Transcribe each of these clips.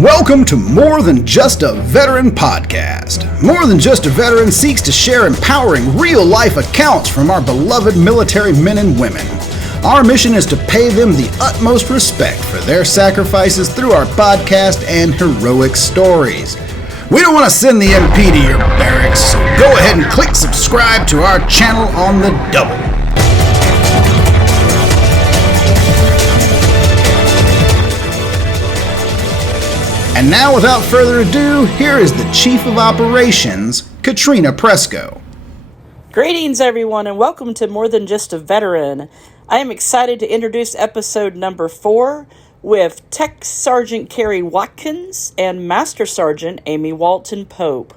Welcome to More Than Just a Veteran podcast. More Than Just a Veteran seeks to share empowering real-life accounts from our beloved military men and women. Our mission is to pay them the utmost respect for their sacrifices through our podcast and heroic stories. We don't want to send the MP to your barracks, so go ahead and click subscribe to our channel on the double. And now, without further ado, here is the Chief of Operations, Katrina Presco. Greetings, everyone, and welcome to More Than Just a Veteran. I am excited to introduce episode number 4 with Tech Sergeant Carrie Watkins and Master Sergeant Amy Walton Pope.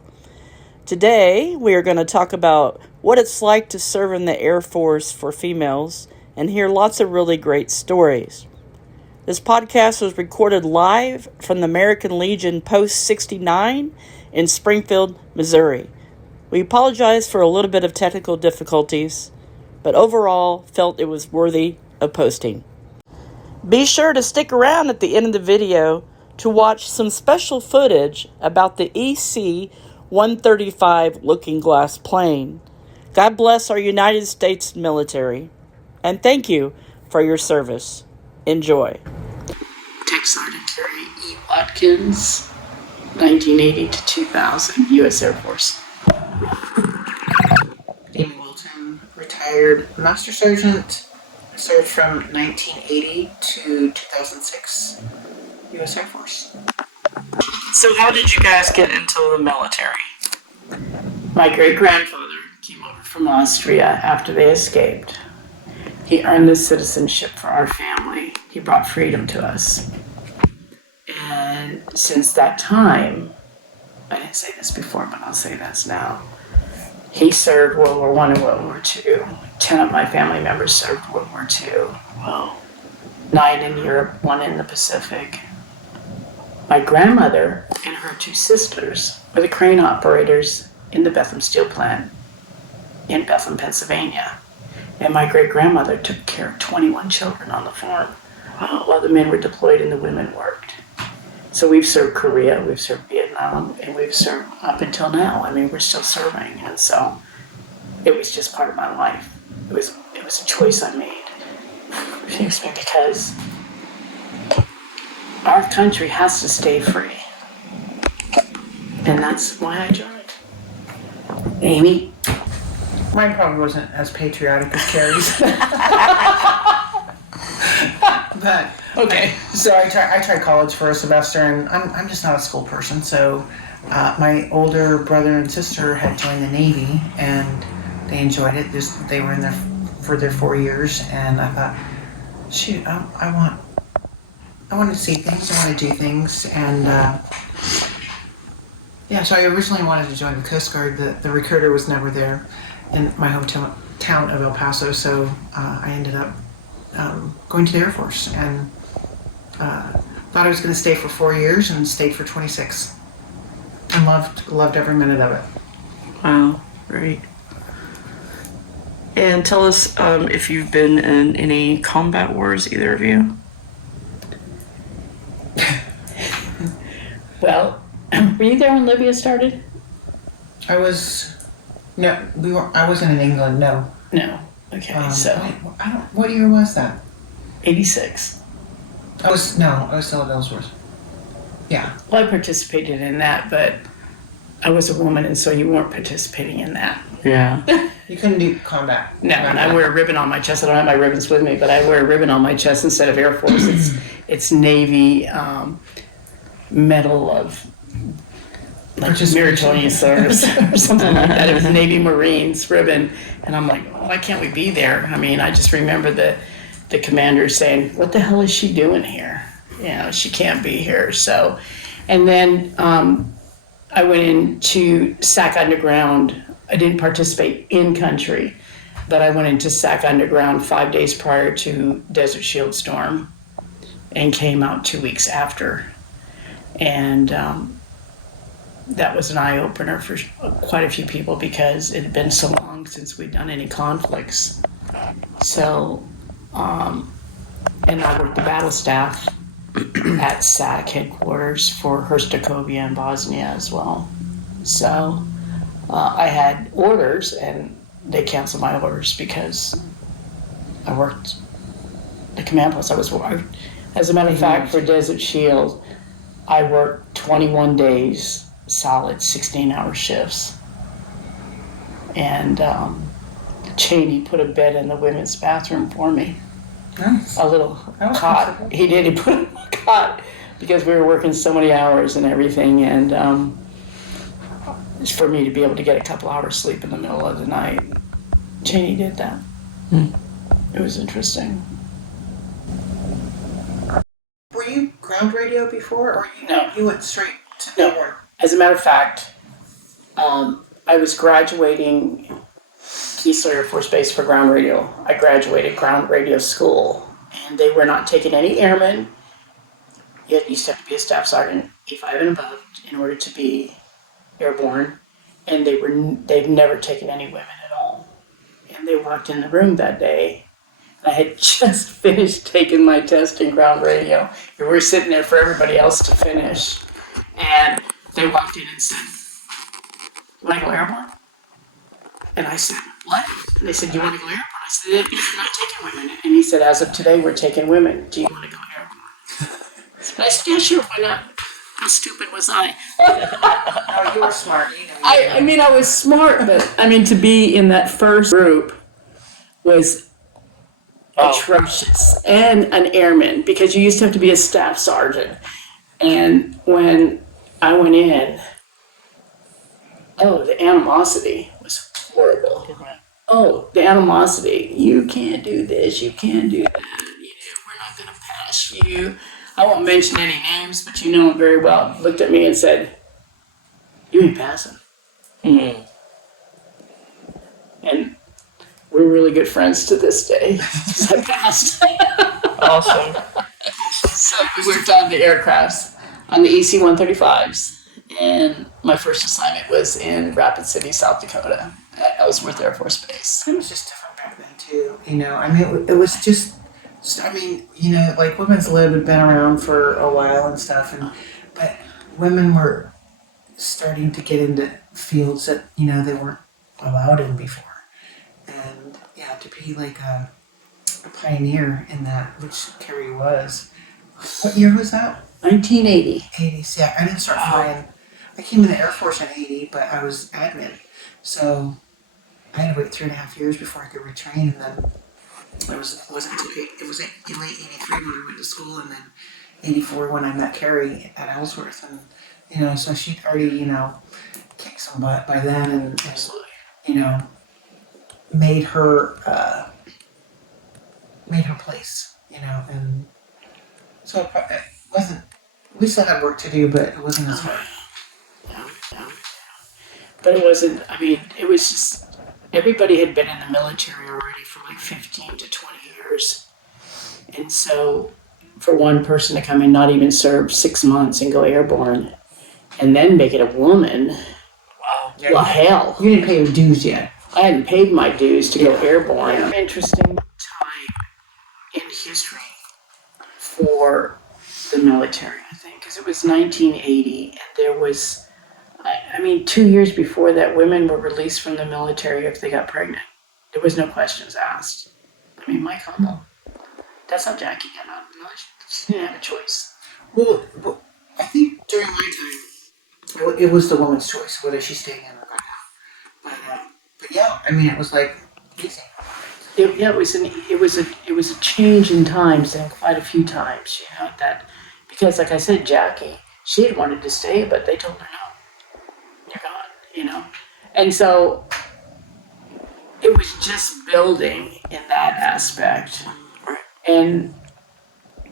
Today, we are going to talk about what it's like to serve in the Air Force for females and hear lots of really great stories. This podcast was recorded live from the American Legion Post 69 in Springfield, Missouri. We apologize for a little bit of technical difficulties, but overall felt it was worthy of posting. Be sure to stick around at the end of the video to watch some special footage about the EC-135 Looking Glass plane. God bless our United States military, and thank you for your service. Enjoy. Tech Sergeant Carrie E. Watkins, 1980 to 2000, U.S. Air Force. Amy Walton, retired Master Sergeant, served from 1980 to 2006, U.S. Air Force. So how did you guys get into the military? My great-grandfather came over from Austria after they escaped. He earned this citizenship for our family. He brought freedom to us. And since that time, I didn't say this before, but I'll say this now. He served World War I and World War II. 10 of my family members served World War II. Well, 9 in Europe, 1 in the Pacific. My grandmother and her 2 sisters were the crane operators in the Bethlehem Steel Plant in Bethlehem, Pennsylvania. And my great-grandmother took care of 21 children on the farm while the men were deployed and the women worked. So we've served Korea, we've served Vietnam, and we've served up until now. I mean, we're still serving, and so it was just part of my life. It was a choice I made. Excuse me, because our country has to stay free, and that's why I joined. Amy? Mine probably wasn't as patriotic as Carrie's. But Okay. I tried college for a semester, and I'm just not a school person. So my older brother and sister had joined the Navy, and they enjoyed it. They were in there for their 4 years, and I thought, shoot, I want to see things. I want to do things, and so I originally wanted to join the Coast Guard. The recruiter was never there in my hometown of El Paso, so I ended up going to the Air Force, and thought I was going to stay for 4 years, and stayed for 26, and loved every minute of it. Wow, great. And tell us if you've been in any combat wars, either of you? Well, were you there when Libya started? I wasn't in England. No. No. Okay, What year was that? 86. I was still at Ellsworth. Yeah. Well, I participated in that, but I was a woman, and so you weren't participating in that. Yeah. You couldn't do combat. No, and I wear a ribbon on my chest. I don't have my ribbons with me, but I wear a ribbon on my chest instead of Air Force. It's Navy Medal of meritorious service or something like that. It was Navy Marines ribbon, and I'm like, why can't we be there? I mean, I just remember the commander saying, what the hell is she doing here? You know, she can't be here. So, and then I went into SAC Underground. I didn't participate in country, but I went into SAC Underground 5 days prior to Desert Shield Storm and came out 2 weeks after. And that was an eye-opener for quite a few people because it had been so long since we'd done any conflicts. So, and I worked the battle staff at SAC headquarters for Herzegovina and Bosnia as well. So I had orders, and they canceled my orders because I worked the command post. As a matter of fact, for Desert Shield, I worked 21 days, solid 16-hour shifts. And Cheney put a bed in the women's bathroom for me. Nice. A little cot. He did. He put a cot because we were working so many hours and everything, and it's for me to be able to get a couple hours sleep in the middle of the night. Cheney did that. It was interesting. Were you ground radio before, or you went straight to nowhere? As a matter of fact, I was graduating Keesler Air Force Base for ground radio. I graduated ground radio school, and they were not taking any airmen. You used to have to be a staff sergeant, E5 and above, in order to be airborne, and they've never taken any women at all. And they walked in the room that day. I had just finished taking my test in ground radio. We were sitting there for everybody else to finish, and they walked in and said, "You want to go airborne?" And I said, "What?" And they said, "You want to go airborne?" I said, "You're not taking women." And he said, "As of today, we're taking women. Do you want to go airborne?" And I said, "Yeah, sure, why not?" How stupid was I? Oh, you were smart. I mean, I was smart, but I mean, to be in that first group was atrocious. And an airman, because you used to have to be a staff sergeant. And when I went in, the animosity was horrible. Oh, the animosity. You can't do this, you can't do that. We're not going to pass you. I won't mention any names, but you know him very well. Looked at me and said, "You ain't passing." And we're really good friends to this day, because I passed. Awesome. So we worked on the aircrafts, on the EC-135s. And my first assignment was in Rapid City, South Dakota, at Ellsworth Air Force Base. It was just different back then too. I mean, it was just like women's lib had been around for a while and stuff, but women were starting to get into fields that they weren't allowed in before, and to be like a pioneer in that, which Carrie was. What year was that? 1980. 80s. Yeah, I didn't start flying. I came in the Air Force in 80, but I was admin, so I had to wait 3.5 years before I could retrain, and then it wasn't too late. It was in late 83 when I went to school, and then 84 when I met Carrie at Ellsworth, and so she'd already kicked some butt by then, and made her place, and so it wasn't. We still had work to do, but it wasn't as hard. But it wasn't, I mean, it was just, everybody had been in the military already for like 15 to 20 years. And so for one person to come in, not even serve 6 months and go airborne, and then make it a woman, well, hell. You didn't pay your dues yet. I hadn't paid my dues to go airborne. Yeah. Interesting time in history for the military, I think, because it was 1980, and there was, 2 years before that, women were released from the military if they got pregnant. There was no questions asked. Mike Hummel, that's how Jackie got out of the military. She didn't have a choice. Well, I think during my time, it was the woman's choice whether she stayed in or got out. But yeah, it was like easy. It was a change in times, and quite a few times, that, because like I said, Jackie, she had wanted to stay, but they told her no. You're gone, And so it was just building in that aspect. And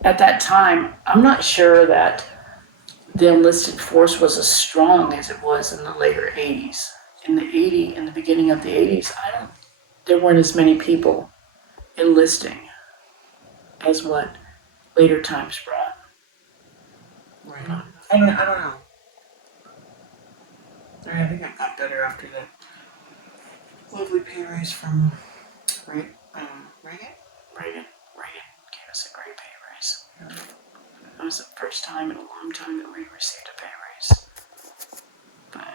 at that time, I'm not sure that the enlisted force was as strong as it was in the later 80s. In the beginning of the 80s, there weren't as many people enlisting as what later times brought. Right. I don't know. I think I got better after that lovely pay raise from Reagan. Reagan gave us a great pay raise. That was the first time in a long time that we received a pay raise. But,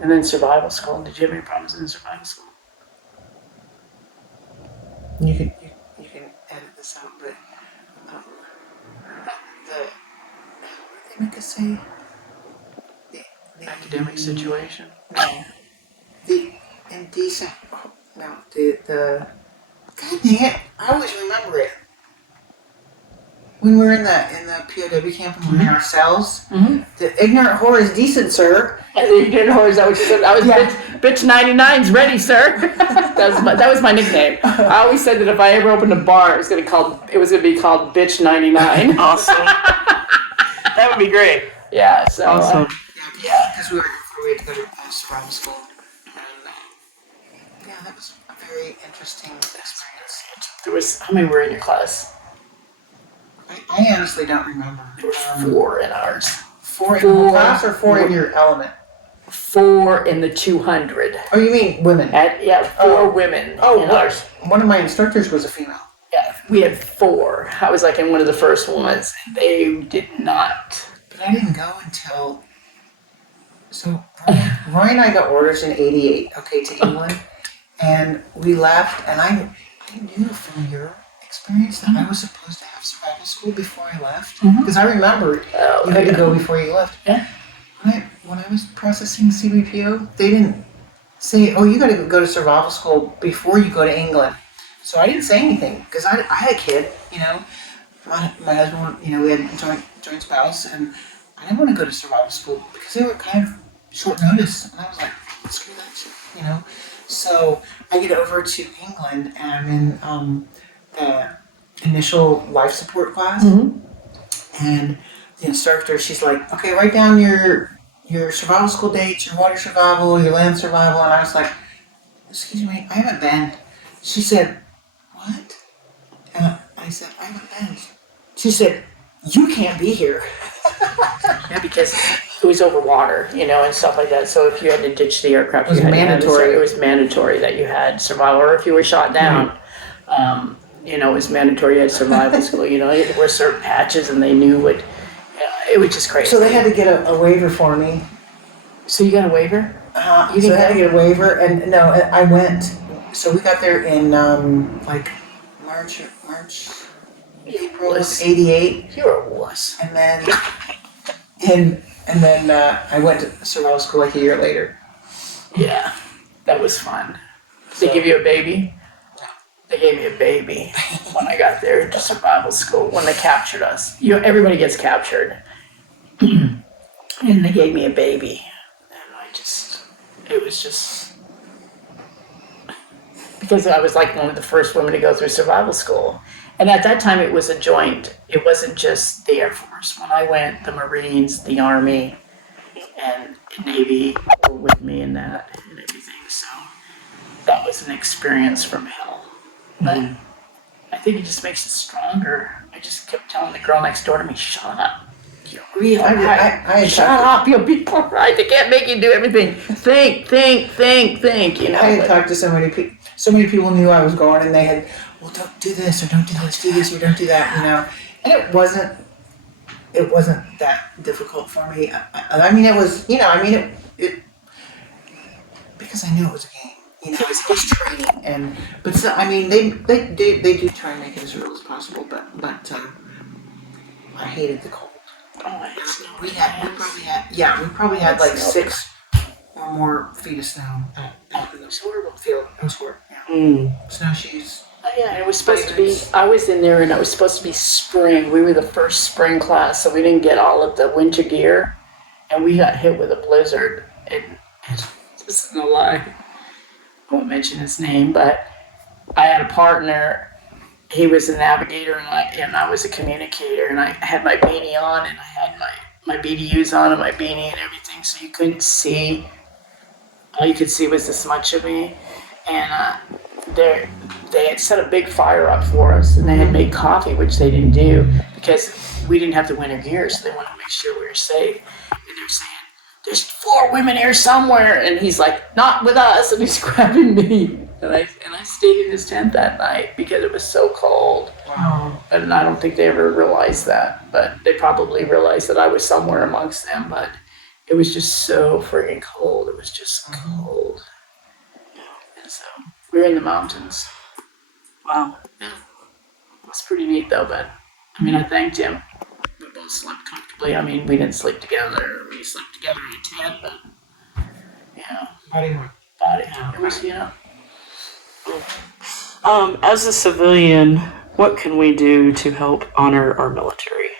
and then survival school. Did you have any problems in survival school? You can edit this out, but what did they make us say? The Academic situation? No. The indecent. No, the. God dang it! I always remember it. When we were in the POW camp and we were in our cells, the ignorant whore is decent, sir. And the ignorant whore, is that what you said? I was bitch 99's ready, sir. that was my nickname. I always said that if I ever opened a bar, it was gonna be called bitch 99. Awesome. That would be great. Yeah. So. Awesome. Yeah, because we had to go to survival school, and that was a very interesting experience. How many were in your class? I honestly don't remember. There were 4 in ours. 4 in your class or 4 in your element? 4 in the 200. Oh, you mean women? 4 women in ours. One of my instructors was a female. Yeah, we had 4. I was like in one of the first ones. They did not. But I didn't go until. So Roy and I got orders in '88, to England, and we left. And I knew from your experience that I was supposed to have survival school before I left, because I remember you had to go before you left. Yeah. When I was processing CBPO, they didn't say, "Oh, you got to go to survival school before you go to England." So I didn't say anything because I had a kid, my husband, we had joint spouse, and I didn't want to go to survival school because they were kind of short notice, and I was like, screw that shit, So I get over to England, and I'm in the initial life support class, and the instructor, she's like, okay, write down your survival school dates, your water survival, your land survival, and I was like, excuse me, I haven't been. She said, what? And I said, I haven't been. She said, you can't be here. Yeah, because it was over water, and stuff like that. So if you had to ditch the aircraft, it was mandatory. It was mandatory that you had survival, or if you were shot down, it was mandatory you had survival school. You had to wear certain patches, and they knew what. It was just crazy. So they had to get a waiver for me. So you got a waiver? So they had to get a waiver, and no, I went. So we got there in March, April of '88. You're a wuss. And then I went to survival school like a year later. Yeah, that was fun. Did they give you a baby? No. They gave me a baby when I got there to survival school, when they captured us. Everybody gets captured. And they gave me a baby. And it was just, because I was like one of the first women to go through survival school. And at that time, it was a joint. It wasn't just the Air Force. When I went, the Marines, the Army, and Navy were with me in that and everything. So that was an experience from hell. But I think it just makes it stronger. I just kept telling the girl next door to me, shut up. You'll be all right. Shut up. You'll be all right. They can't make you do everything. Think. I had talked to so many people. So many people knew I was going, and they had, well, don't do this, or don't do this, do this, or don't do that, And it wasn't that difficult for me. I mean, it was, it because I knew it was a game. It was training, they do try and make it as real as possible, but I hated the cold. Oh, it's no. We probably had like 6 or more feet of snow out in the field. It was horrible. Yeah. Snowshoes. Oh, yeah, it was supposed to be, I was in there and it was supposed to be spring. We were the first spring class, so we didn't get all of the winter gear. And we got hit with a blizzard. And this is no lie. I won't mention his name, but I had a partner. He was a navigator and I was a communicator. And I had my beanie on and I had my BDUs on and my beanie and everything, so you couldn't see. All you could see was this much of me. And they had set a big fire up for us, and they had made coffee, which they didn't do because we didn't have the winter gear, so they wanted to make sure we were safe. And they're saying, there's 4 women here somewhere, and he's like, not with us, and he's grabbing me. And I stayed in his tent that night because it was so cold. Wow. And I don't think they ever realized that, but they probably realized that I was somewhere amongst them, but it was just so friggin' cold. It was just cold. And so we were in the mountains. Wow. Yeah. It was pretty neat though, but I mean, I thanked him. We both slept comfortably. I mean, we didn't sleep together. We slept together in a tent, but yeah. Body. It was, As a civilian, what can we do to help honor our military?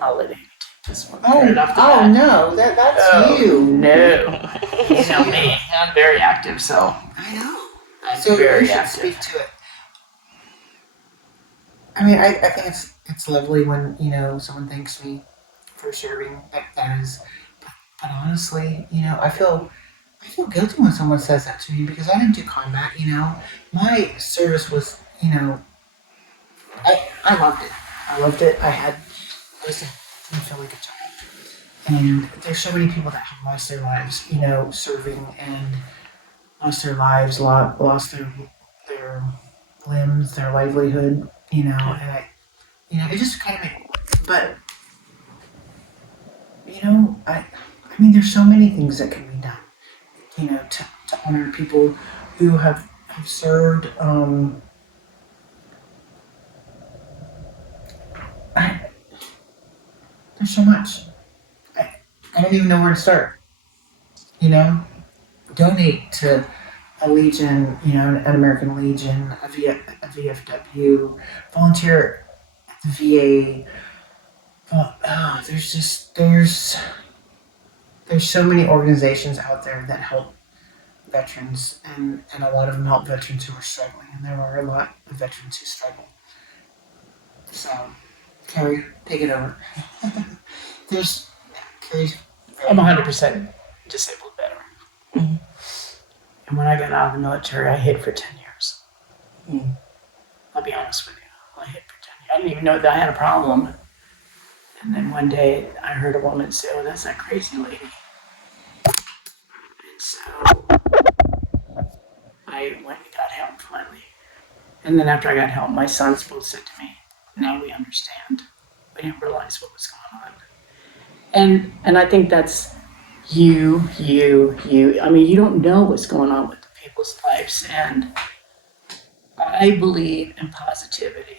I'll let Amy take this one. Oh, Right off the bat. no, that's you. No. You know me. I'm very active, so. I know. I'm So you very should active. speak to it. I mean, I think it's lovely when, someone thanks me for serving. That is, but honestly, I feel guilty when someone says that to me because I didn't do combat. My service was, I loved it. I loved it. I didn't feel like a child. And there's so many people that have lost their lives, serving and lost their lives, lost their limbs, their livelihood, and it just kind of but, I mean, there's so many things that can be done, to honor people who have served, there's so much. I don't even know where to start, donate to a Legion, an American Legion, a VFW, volunteer at the VA. Well, there's so many organizations out there that help veterans, and a lot of them help veterans who are struggling, and there are a lot of veterans who struggle. So, Carrie, take it over. Carrie's. I'm 100% disabled veteran. And when I got out of the military, I hid for 10 years. I'll be honest with you. I hid for 10 years. I didn't even know that I had a problem. And then one day I heard a woman say, "Oh, that's that crazy lady." And so I went and got help finally. And then after I got help, my sons both said to me, "Now we understand. We didn't realize what was going on." And I think that's you. I mean, you don't know what's going on with the people's lives. And I believe in positivity.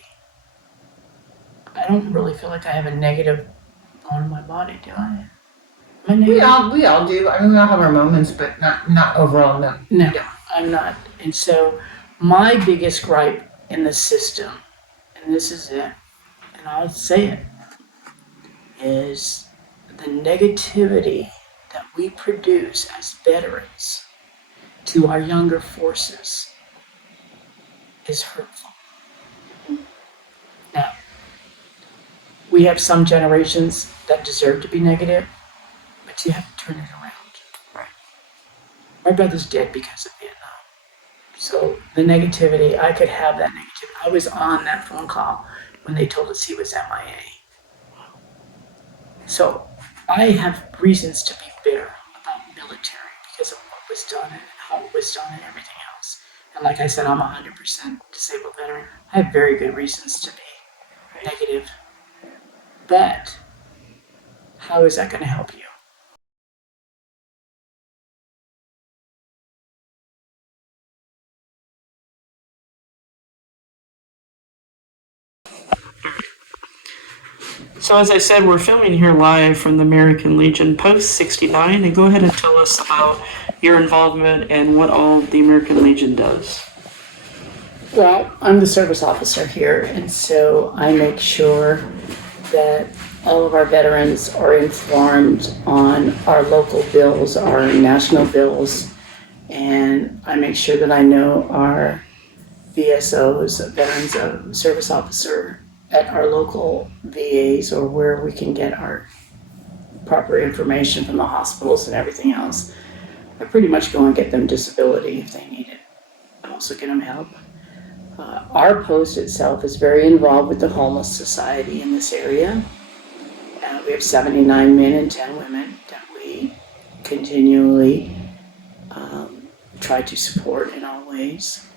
I don't really feel like I have a negative bone in my body, do I? We all do. I mean, we all have our moments, but not overall. No, I'm not. And so my biggest gripe in the system, and this is it, and I'll say it, is the negativity that we produce as veterans to our younger forces is hurtful. Now, we have some generations that deserve to be negative, but you have to turn it around. Right. My brother's dead because of Vietnam. So the negativity, I could have that negativity. I was on that phone call when they told us he was MIA. So I have reasons to be bitter about military because of what was done and how it was done and everything else. And like I said, I'm 100% disabled veteran. I have very good reasons to be negative. But how is that going to help you? So as I said, we're filming here live from the American Legion Post 69, and go ahead and tell us about your involvement and what all the American Legion does. Well, I'm the service officer here, and so I make sure that all of our veterans are informed on our local bills, our national bills, and I make sure that I know our VSOs, Veterans Service Officer, at our local VAs or where we can get our proper information from the hospitals and everything else. I pretty much go and get them disability if they need it. I also get them help. Our post itself is very involved with the homeless society in this area. We have 79 men and 10 women that we continually try to support in all ways.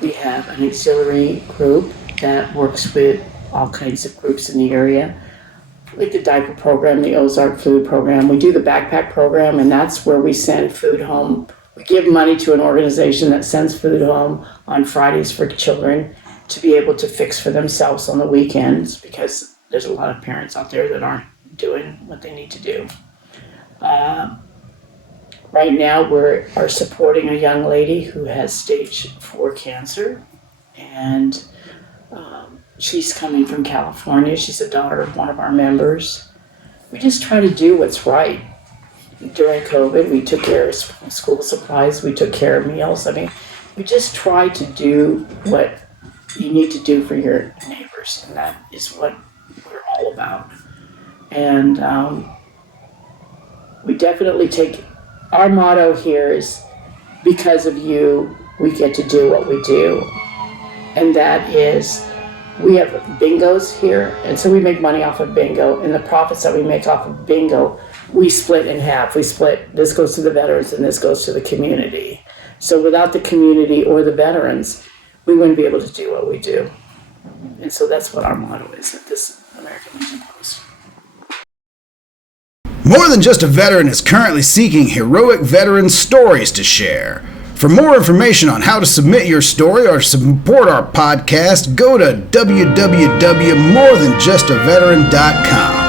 We have an auxiliary group that works with all kinds of groups in the area, like the diaper program, the Ozark food program. We do the backpack program, and that's where we send food home. We give money to an organization that sends food home on Fridays for children to be able to fix for themselves on the weekends, because there's a lot of parents out there that aren't doing what they need to do. Right now, we are supporting a young lady who has stage 4 cancer, and she's coming from California. She's a daughter of one of our members. We just try to do what's right. During COVID, we took care of school supplies, we took care of meals. I mean, we just try to do what you need to do for your neighbors, and that is what we're all about. And we definitely take, our motto here is, because of you, we get to do what we do. And that is, we have bingos here, and so we make money off of bingo, and the profits that we make off of bingo, we split in half. We split, this goes to the veterans and this goes to the community. So without the community or the veterans, we wouldn't be able to do what we do. And so that's what our motto is at this American Legion Post. More Than Just a Veteran is currently seeking heroic veteran stories to share. For more information on how to submit your story or support our podcast, go to www.morethanjustaveteran.com.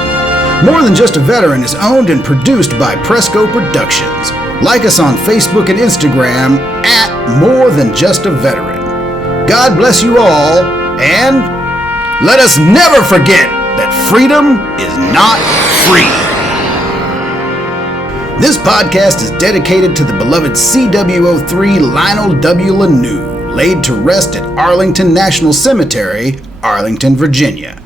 More Than Just a Veteran is owned and produced by Presco Productions. Like us on Facebook and Instagram at More Than Just a Veteran. God bless you all, and let us never forget that freedom is not free. This podcast is dedicated to the beloved CW03 Lionel W. Lanou, laid to rest at Arlington National Cemetery, Arlington, Virginia.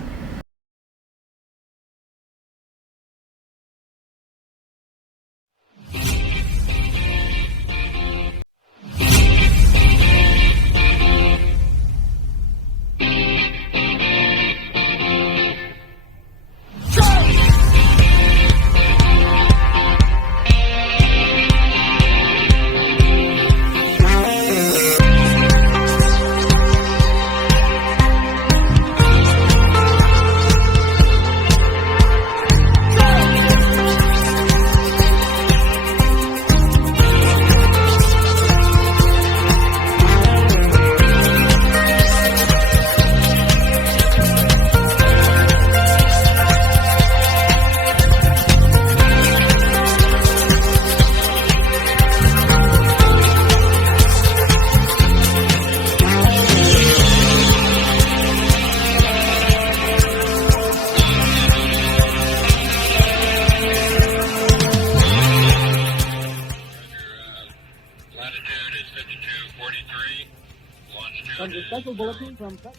Special bulletin from... Center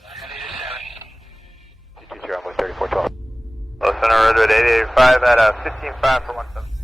Redwood 885 at 15.5 for 17.